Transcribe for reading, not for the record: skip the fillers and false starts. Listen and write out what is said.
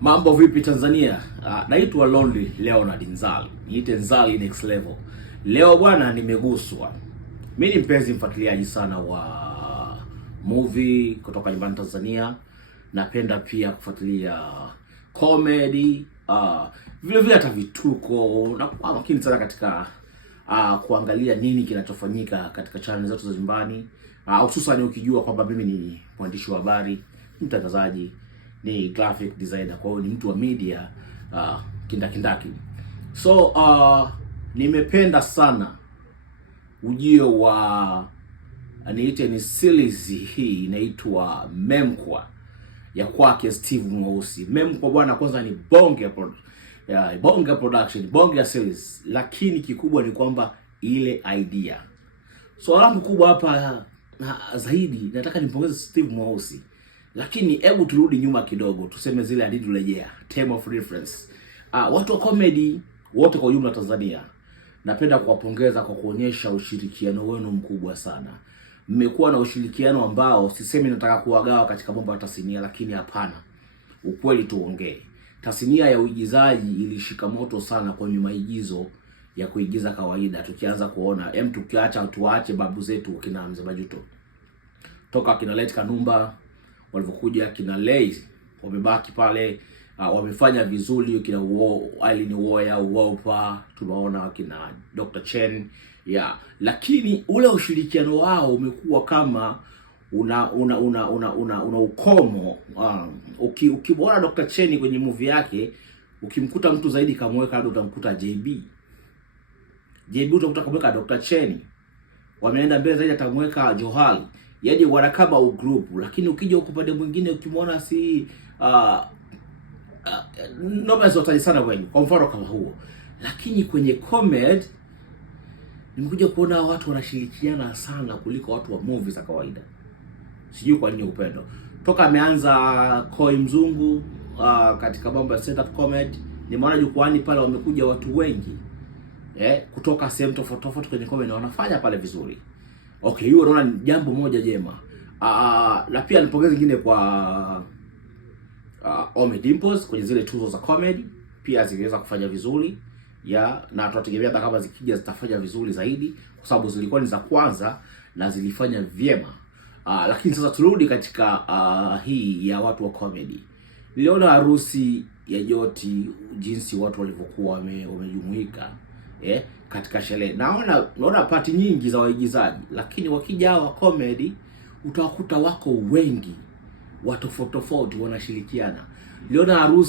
Mambo vipi Tanzania? Naitwa Lonely Leonard Nzali. Niite Nzali next level. Leo bwana nimeguswa. Mimi ni mpenzi mfuatiliaji sana wa movie kutoka nyumbani Tanzania. Napenda pia kufuatilia comedy, vile vile hata vituko na kwa makini sana katika kuangalia nini kinachofanyika katika channel zetu za nyumbani. Hususan ukijua kwamba mimi ni mwandishi wa habari, mtangazaji, ni graphic designer, kwa hiyo ni mtu wa media kindakindaki. So nimependa sana ujio wa niite ni series hii inaitwa Memkwa ya kwake Steve Mweusi. Memkwa bwana, kwanza ni bonge production, bonge ya series, lakini kikubwa ni kwamba ile idea. So langu kubwa hapa na zaidi nataka nimpongeze Steve Mweusi. Lakini hebu turudi nyuma kidogo, tuseme zile hadithi rejea, term of reference. Watu wa comedy wote kwa ujumla Tanzania, napenda kuwapongeza kwa kuonyesha ushirikiano wenu mkubwa sana. Mmekuwa na ushirikiano ambao sisemi nataka kuwagawa katika mambo ya tasnia, lakini hapana. Ukweli tuongee. Tasnia ya uigizaji ilishika moto sana kwenye maigizo ya kuigiza kawaida. Tukianza kuona tuache babu zetu kina Mzee Majuto. Toka kina Let Kanumba walivyokuja, kina Lay wamebaki pale, wamefanya vizuri, kina Aileen Uwoya, Uwopa, tunaona kina Dr. Chen, lakini ule ushirikiano wao umekuwa kama una ukomo. Ukibora Dr. Chen kwenye movie yake, ukimkuta mtu zaidi kamweka, labda utamkuta JB utakuta kamweka Dr. Chen, wameenda mbele zaidi atamweka Johali. Yaani wanakaba group, lakini ukija upande mwingine ukimwona si noma zote sana wengi, kwa mfano kama huo. Lakini kwenye comedy nimekuja kuona watu wanashirikiana sana kuliko watu wa movie za kawaida. Sijui kwa nini upendo. Toka ameanza Koi Mzungu katika mambo ya stand up comedy, nimeona jukwani pale wamekuja watu wengi kutoka sehemu tofauti tofauti kwenye comedy na wanafanya pale vizuri. Okay, hiyo naona ni jambo moja jema. Na pia nipongeze nyingine kwa Ommy Dimpoz kwenye zile tuzo za comedy, pia ziliweza kufanya vizuri na tunategemea hata kama zikija zitafanya vizuri zaidi, kwa sababu zilikuwa ni za kwanza na zilifanya vyema. Lakini sasa turudi katika hii ya watu wa comedy. Niliona harusi ya Joti, jinsi watu walivyokuwa wamejumuika katika sherehe. Naona party nyingi za waigizaji, lakini wakija wa comedy utawakuta wako wengi, watu tofauti wanashirikiana. Niliona harusi